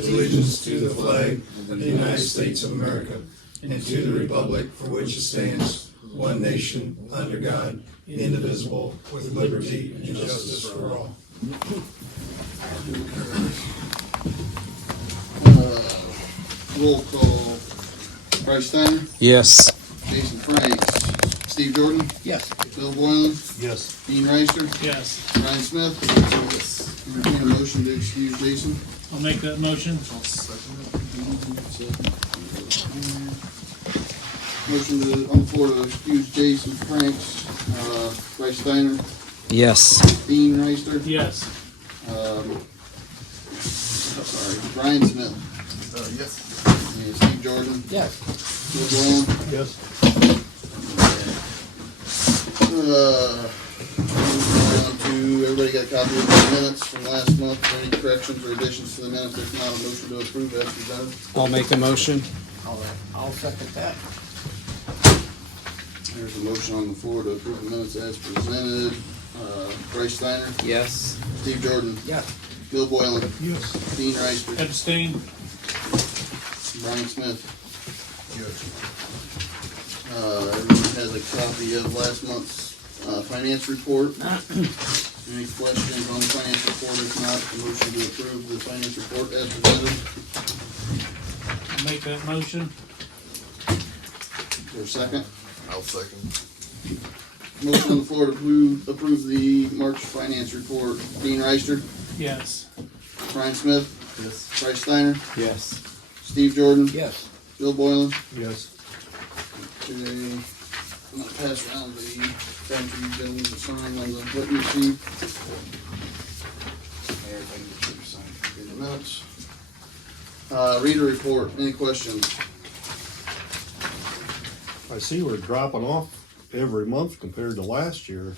pledge allegiance to the flag of the United States of America and to the republic for which it stands, one nation, under God, indivisible, with liberty and justice for all. Roll call. Bryce Steiner, Yes. Jason Franks, Steve Jordan, Yes. Bill Boylan, Yes. Dean Reister, Yes, Ryan Smith. Entertain a motion to excuse Jason. I'll make that motion. Motion on the floor to excuse Jason Franks, Bryce Steiner, Yes. Dean Reister, Yes, Ryan Smith, Yes. and Steve Jordan, Yes. Bill Boylan. Yes. Moving on to, everybody got a copy of the minutes from last month. Any corrections or additions to the minutes? If not, a motion to approve as presented. I'll make a motion. I'll second that. There's a motion on the floor to approve the minutes as presented. Bryce Steiner, Yes. Steve Jordan, Yes. Bill Boylan, Yes. Dean Reister, abstain. Brian Smith. Everyone has a copy of last month's finance report. Any questions on the finance report? If not, a motion to approve the finance report as presented. I'll make that motion. Is there a second? I'll second. Motion on the floor to approve the March finance report. Dean Reister, Yes, Brian Smith, Yes. Bryce Steiner, Yes. Steve Jordan, Yes. Bill Boylan. Yes. Okay, I'm gonna pass around the pantry bills to sign on the written receipt. Everything that you signed in the minutes. Reader report, any questions? I see we're dropping off every month compared to last year.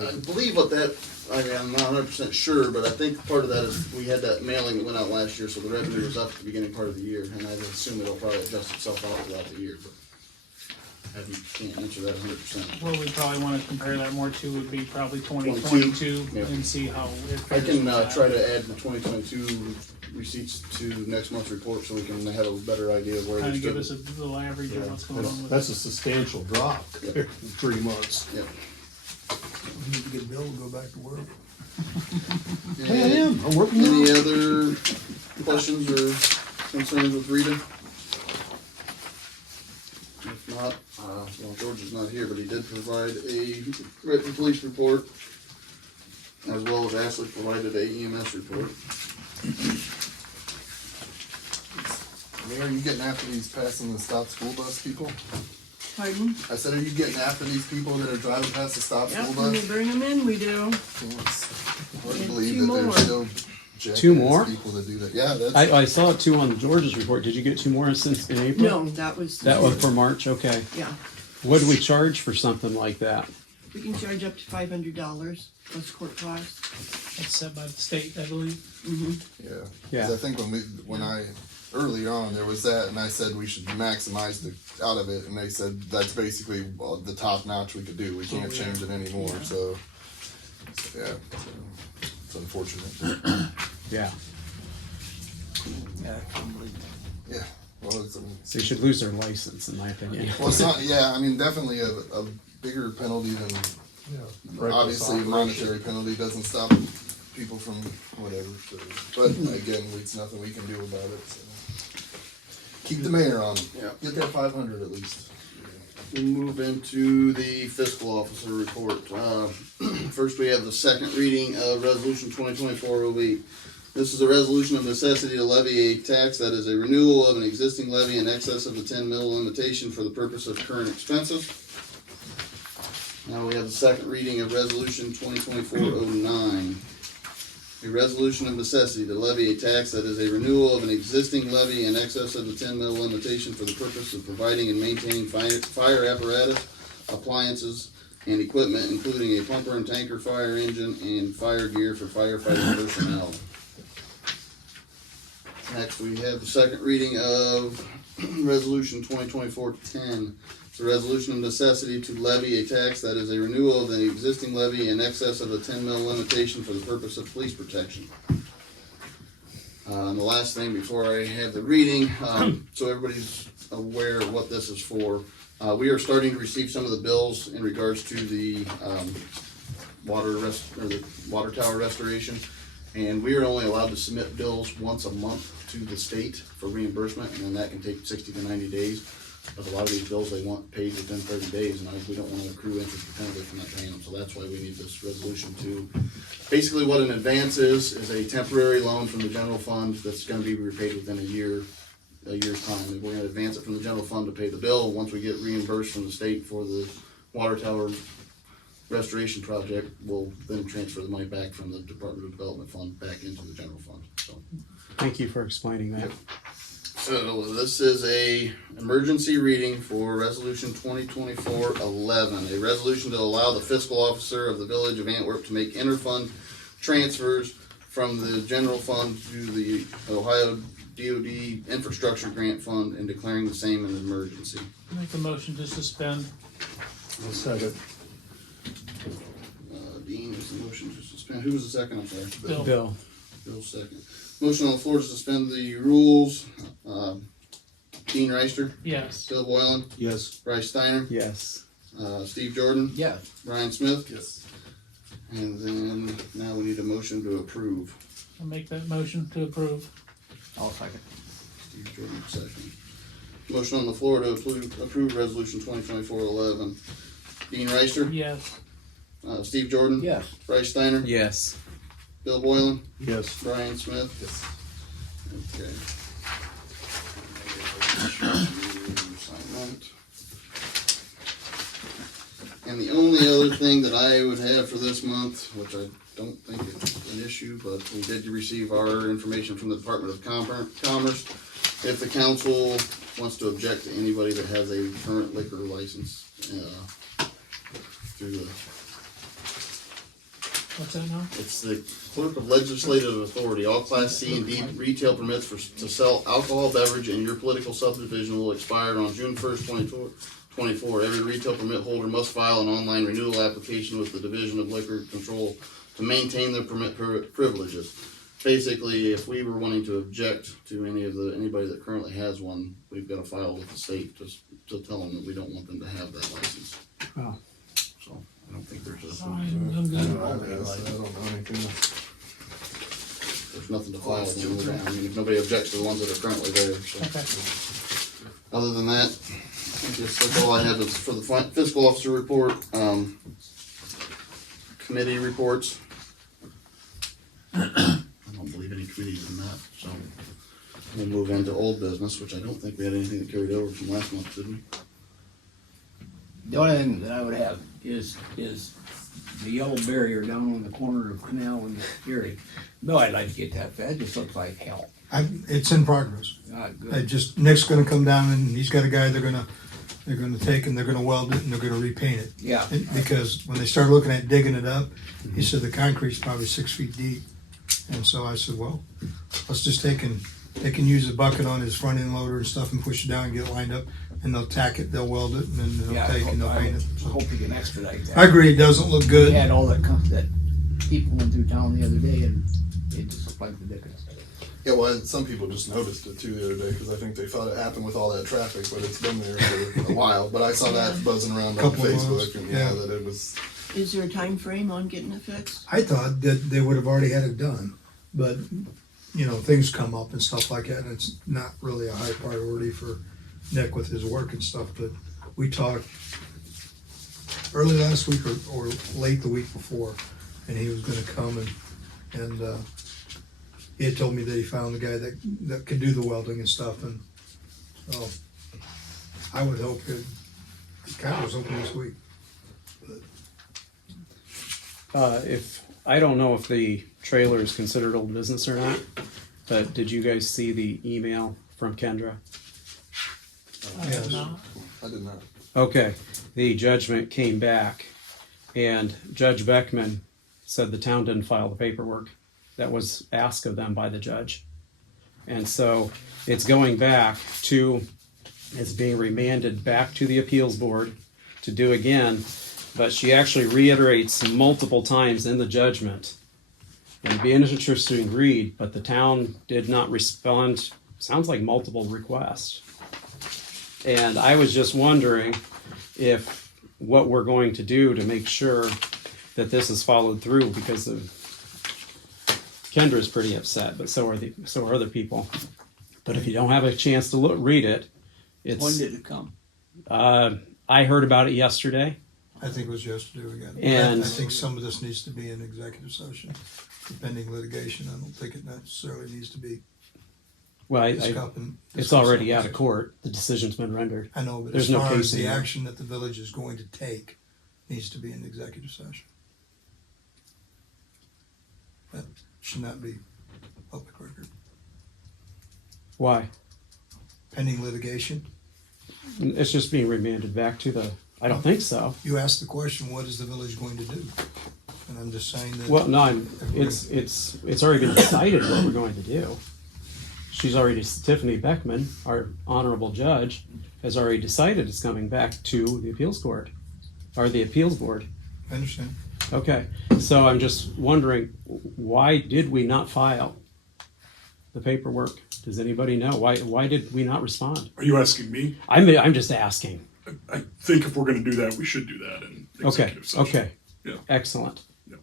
I believe what that, I'm not 100% sure, but I think part of that is we had that mailing that went out last year, so the revenue was up at the beginning part of the year, and I would assume it'll probably adjust itself out throughout the year, but I can't answer that 100%. what we probably want to compare that more to would be probably 22, 2022 yeah. and see how it I fares can with that. try to add the 2022 receipts to next month's report so we can have a better idea of where Kind they of give stood. us a little average of what's going on with That's it. a substantial drop compared to 3 months. Yep. We need to get Bill to go back to work. Hey, I am. I'm working Any now. other questions or concerns with Rita? If not, well, George is not here, but he did provide a written police report, as well as Ashley provided a EMS report. Mayor, are you getting after these passing the stop school bus people? Pardon? I said, are you getting after these people that are driving past the stop Yep, school when we bus? bring them in, we do. Hard to And believe two that there's more. still Two jackass more? people that do that. Yeah, that's. I saw 2 on George's report. Did you get 2 more since in April? No, that was. That was for March? Okay. Yeah, What do we charge for something like that? we can charge up to $500 plus court costs. It's set by the state, I believe. Yeah. 'Cause Yeah. I think early on, there was that, and I said we should maximize out of it, and they said that's basically the top notch we could do. We can't change it anymore, so, yeah. It's unfortunate. Yeah. Yeah. Well, it's, They should lose their license, in my opinion. well, it's not, yeah, I mean, definitely a bigger penalty than, obviously, monetary penalty doesn't stop people from whatever, so. But again, it's nothing we can do about it, so. Keep the mayor on. Yeah. Get that 500 at least. We'll move into the fiscal officer report. First, we have the second reading of Resolution 2024-08. This is a resolution of necessity to levy a tax that is a renewal of an existing levy in excess of the 10 mil limitation for the purpose of current expenses. Now we have the second reading of Resolution 2024-09. A resolution of necessity to levy a tax that is a renewal of an existing levy in excess of the 10 mil limitation for the purpose of providing and maintaining fire apparatus, appliances, and equipment, including a pumper and tanker fire engine and fire gear for firefighting personnel. Next, we have the second reading of Resolution 2024-10. It's a resolution of necessity to levy a tax that is a renewal of an existing levy in excess of the 10 mil limitation for the purpose of police protection. The last thing before I have the reading, so everybody's aware of what this is for. We are starting to receive some of the bills in regards to the the water tower restoration, and we are only allowed to submit bills once a month to the state for reimbursement, and then that can take 60 to 90 days. But a lot of these bills they want paid within 30 days, and we don't want to accrue interest or penalty from not paying them. So that's why we need this resolution to. Basically, what an advance is a temporary loan from the general fund that's going to be repaid within a year's time. And we're going to advance it from the general fund to pay the bill. Once we get reimbursed from the state for the water tower restoration project, we'll then transfer the money back from the Department of Development fund back into the general fund. So. Thank you for explaining that. So this is a emergency reading for resolution 2024-11, a resolution to allow the fiscal officer of the village of Antwerp to make interfund transfers from the general fund to the Ohio DOD infrastructure grant fund and declaring the same an emergency. Make a motion to suspend. I'll second. Dean is the motion to suspend. Who was the second? I'm sorry. Bill. Bill. Bill's second. Motion on the floor to suspend the rules. Dean Reister, Yes. Bill Boylan, Yes. Bryce Steiner, Yes. Steve Jordan, Yeah. Brian Smith, Yes. and then now we need a motion to approve. I'll make that motion to approve. I'll second. Steve Jordan, second. Motion on the floor to approve resolution 2024-11. Dean Reister, Yes. Steve Jordan, Yes. Bryce Steiner, Yes. Bill Boylan, Yes. Brian Smith. Yes. Okay. Sign that. And the only other thing that I would have for this month, which I don't think is an issue, but we did receive our information from the Department of Commerce. If the council wants to object to anybody that has a current liquor license, through the, What's that now? it's the clerk of legislative authority, all class C and D retail permits to sell alcohol beverage in your political subdivision will expire on June 1st, 2024. Every retail permit holder must file an online renewal application with the Division of Liquor Control to maintain their permit privileges. Basically, if we were wanting to object to anybody that currently has one, we've got to file with the state to tell them that we don't want them to have that license. Oh. So I don't think there's I'm good. I don't know anything. there's nothing to file with them. I mean, if nobody objects to the ones that are currently there. So. Okay. Other than that, I think that's all I have is for the fiscal officer report, committee reports. I don't believe any committees in that, so we'll move into old business, which I don't think we had anything that carried over from last month, did we? The only thing that I would have is the yellow barrier down on the corner of Canal and Erie. Bill, I'd like to get that fed. It just looks like hell. It's in progress. Good. Nick's gonna come down and he's got a guy they're gonna take and they're gonna weld it and they're gonna repaint it. Yeah. Because when they started looking at digging it up, he said the concrete's probably 6 feet deep. And so I said, well, let's just they can use a bucket on his front end loader and stuff and push it down and get it lined up and they'll tack it, they'll weld it and then they'll Yeah, take and they'll paint it. I hope we can expedite that. I agree, it doesn't look We good. had all that people went through town the other day and it just looked like ridiculous. Yeah, well, some people just noticed it too the other day because I think they thought it happened with all that traffic, but it's been there for a while. But I saw that buzzing around on Couple of Facebook, months, and yeah. that it was. Is there a time frame on getting it fixed? I thought that they would have already had it done, but, you know, things come up and stuff like that, and it's not really a high priority for Nick with his work and stuff, but we talked early last week or late the week before, and he was gonna come and he had told me that he found the guy that could do the welding and stuff, and so I would hope it kind of was hoping this week. I don't know if the trailer is considered old business or not, but did you guys see the email from Kendra? I have not. I did not. Okay, the judgment came back and Judge Beckman said the town didn't file the paperwork that was asked of them by the judge. And so it's going back to, it's being remanded back to the appeals board to do again, but she actually reiterates multiple times in the judgment and be an interesting read, but the town did not respond, sounds like multiple requests. And I was just wondering if what we're going to do to make sure that this is followed through, because Kendra's pretty upset, but so are other people. But if you don't have a chance to read it, When it's, did it come? I heard about it yesterday. I think it was yesterday we got it. And- I think some of this needs to be in executive session, pending litigation. I don't think it necessarily needs to be Well, discussing. it's already out of court. The decision's been rendered. I know, but There's as no far case as the anymore. action that the village is going to take needs to be in executive session. That should not be public record. Why? Pending litigation, It's just being remanded back to the, I don't think so. you asked the question, what is the village going to do? And I'm just saying that. Well, no, it's already been decided what we're going to do. She's already, Tiffany Beckman, our honorable judge, has already decided it's coming back to the appeals court, or the appeals board. I understand. Okay, so I'm just wondering, why did we not file the paperwork? Does anybody know? Why did we not respond? Are you asking me? I'm just asking. I think if we're gonna do that, we should do that in Okay, executive session. okay. Yeah. Excellent. Do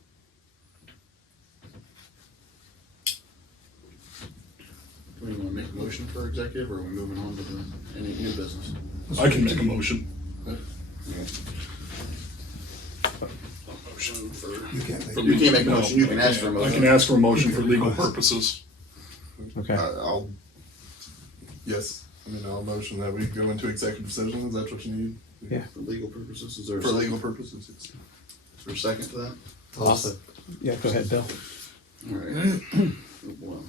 we wanna make a motion for executive, or are we moving on to any new business? I can make a motion. Motion for. You can't make. You can't make a motion, you can ask for a I motion. can ask for a motion for legal purposes. Okay. I'll, yes, I mean, I'll motion that we go into executive session, is that what you need? Yeah. For legal purposes, is there a For second? legal purposes, yes. Is there a second to that? Awesome. Yeah, go ahead, Bill. Alright. Well,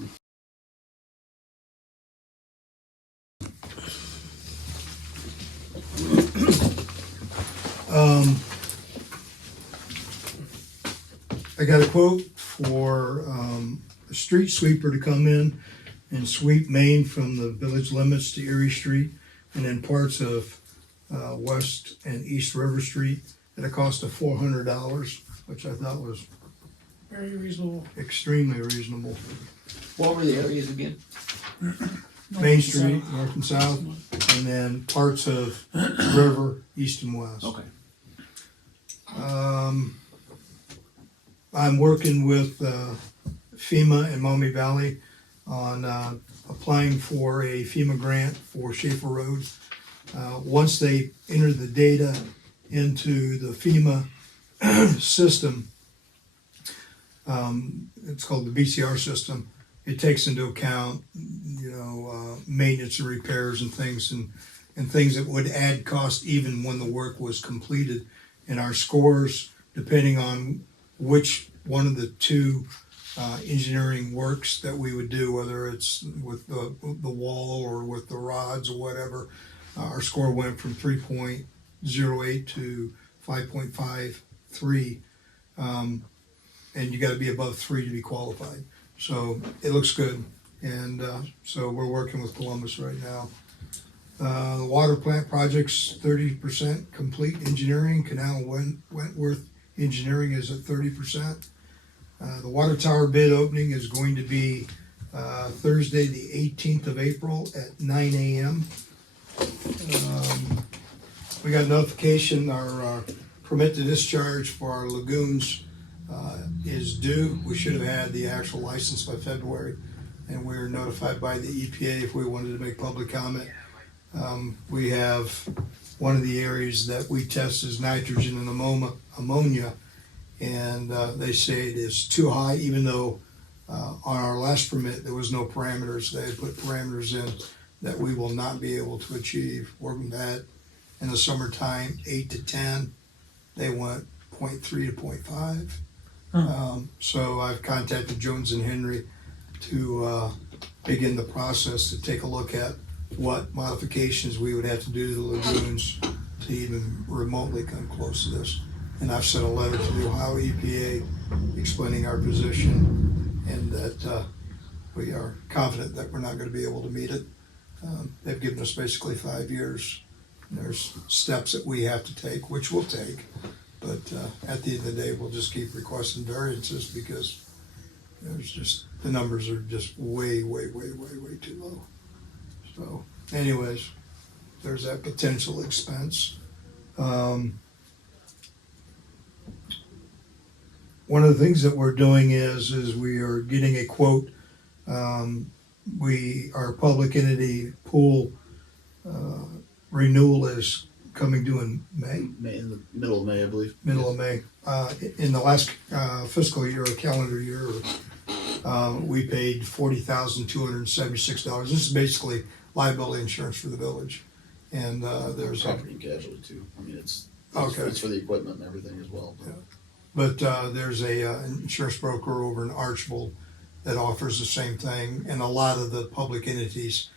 I got a quote for a street sweeper to come in and sweep Main from the village limits to Erie Street and then parts of West and East River Street at a cost of $400, which I thought was Very reasonable. extremely reasonable. What were the areas again? Main Street, north and south, and then parts of River, east and west. Okay. I'm working with FEMA in Maumee Valley on applying for a FEMA grant for Schaefer Road. Once they enter the data into the FEMA system, it's called the BCR system. It takes into account, maintenance and repairs and things that would add cost even when the work was completed. And our scores, depending on which one of the two engineering works that we would do, whether it's with the wall or with the rods or whatever, our score went from 3.08 to 5.53. And you gotta be above 3 to be qualified. So it looks good. And so we're working with Columbus right now. The water plant project's 30% complete engineering. Canal Wentworth engineering is at 30%. The water tower bid opening is going to be Thursday, the 18th of April at 9 a.m. We got notification our permit to discharge for our lagoons is due. We should have had the actual license by February, and we were notified by the EPA if we wanted to make public comment. We have one of the areas that we test is nitrogen and ammonia, and they say it is too high, even though on our last permit there was no parameters. They had put parameters in that we will not be able to achieve. Working that in the summertime, 8 to 10, they went 0.3 to 0.5. So I've contacted Jones and Henry to begin the process to take a look at what modifications we would have to do to the lagoons to even remotely come close to this. And I've sent a letter to the Ohio EPA explaining our position and that we are confident that we're not going to be able to meet it. They've given us basically 5 years. There's steps that we have to take, which we'll take, but at the end of the day, we'll just keep requesting variances because There's just, the numbers are just way too low. So anyways, there's that potential expense. One of the things that we're doing is we are getting a quote. Our public entity pool renewal is coming due in May, In the middle of May, I believe. middle of May. In the last fiscal year or calendar year, we paid $40,276. This is basically liability insurance for the village. And there's a, Property and casualty too. I mean, it's Okay. for the equipment and everything as well. Yeah. But there's a insurance broker over in Archbold that offers the same thing, and a lot of the public entities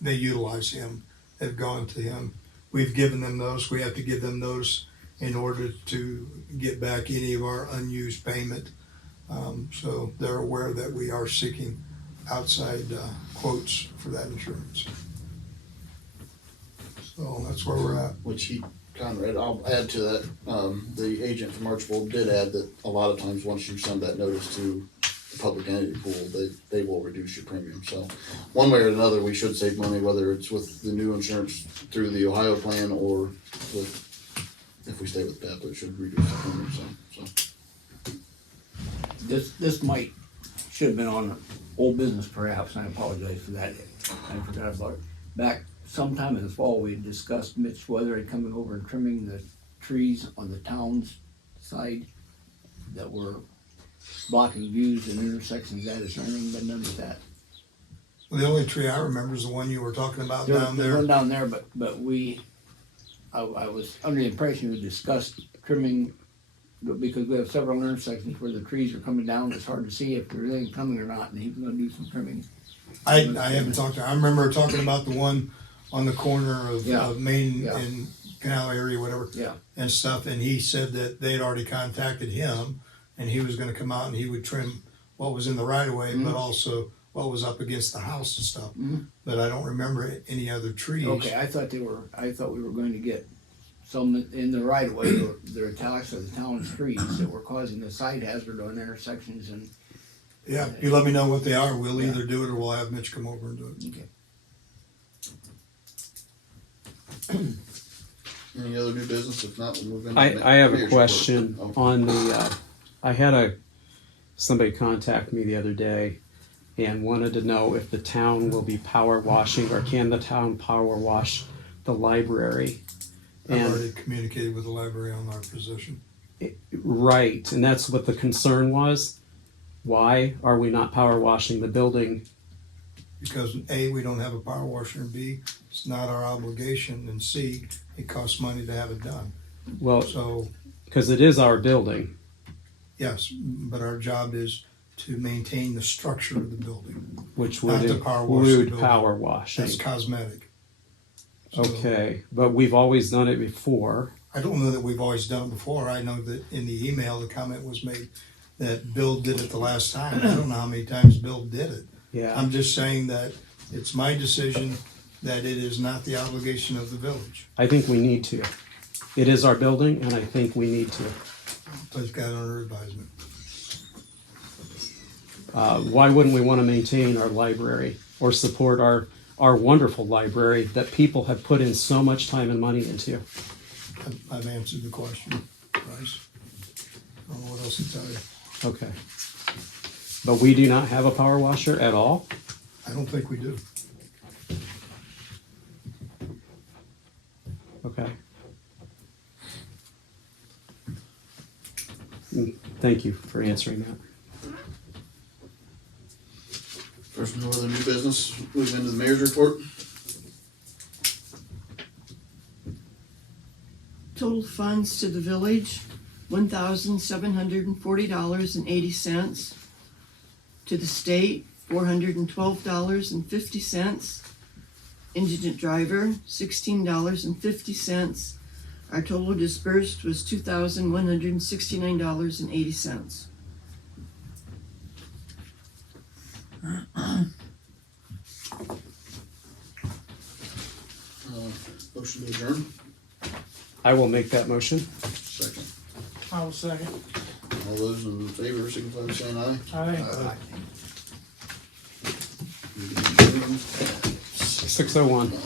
they utilize him. They've gone to him. We've given them those. We have to give them those in order to get back any of our unused payment. So they're aware that we are seeking outside quotes for that insurance. So that's where we're at. Which Conrad, I'll add to that, the agent from Archbold did add that a lot of times, once you send that notice to the public entity pool, they will reduce your premium, so one way or another, we should save money, whether it's with the new insurance through the Ohio plan, or if we stay with PEP, it should reduce the premium, so. This should have been on old business perhaps, and I apologize for that. I forgot about it. Back sometime in the fall, we had discussed Mitch Weatherly coming over and trimming the trees on the town's side that were blocking views and intersections. That is, anything been done with that? Well, the only tree I remember is the one you were talking about down There's there. one down there, but I was under the impression we discussed trimming, but because we have several intersections where the trees are coming down, it's hard to see if there's anything coming or not, and he was gonna do some trimming. I haven't talked to, I remember talking about the one on the corner of, Yeah. of Main Yeah. and Canal area, whatever, Yeah, and stuff, and he said that they'd already contacted him, and he was gonna come out and he would trim what was in the right of way, but also what was up against the house and stuff. But I don't remember any other trees. okay, I thought we were going to get some in the right of way, the italics of the town's trees that were causing the side hazard on intersections and, Yeah, you let me know what they are, we'll either do it or we'll have Mitch come over and do it. okay. Any other new business? If not, we'll move into. I have a Mayor's question report. on the, I had somebody contact me the other day and wanted to know if the town will be power washing, or can the town power wash the library? I've And already communicated with the library on our position. right, and that's what the concern was. Why are we not power washing the building? Because A, we don't have a power washer, and B, it's not our obligation, and C, it costs money to have it done. Well, So, because it is our building. yes, but our job is to maintain the structure of the building. Which Not would to power wash the include building. power washing. That's cosmetic. So, Okay, but we've always done it before. I don't know that we've always done it before. I know that in the email, the comment was made that Bill did it the last time. I don't know how many times Bill did it. Yeah, I'm just saying that it's my decision that it is not the obligation of the village. I think we need to. It is our building, and I think we need to. Place got under advisement. Why wouldn't we want to maintain our library or support our wonderful library that people have put in so much time and money into? I've answered the question, Bryce. I don't know what else to tell you. Okay. But we do not have a power washer at all? I don't think we do. Okay. Thank you for answering that. First, no other new business, move into the mayor's report. Total funds to the village, $1,740.80. To the state, $412.50. Indigent driver, $16.50. Our total dispersed was $2,169.80. Motion to adjourn, I will make that motion. second. I will second. All those in favor, signify by saying aye. Aye. 6:01.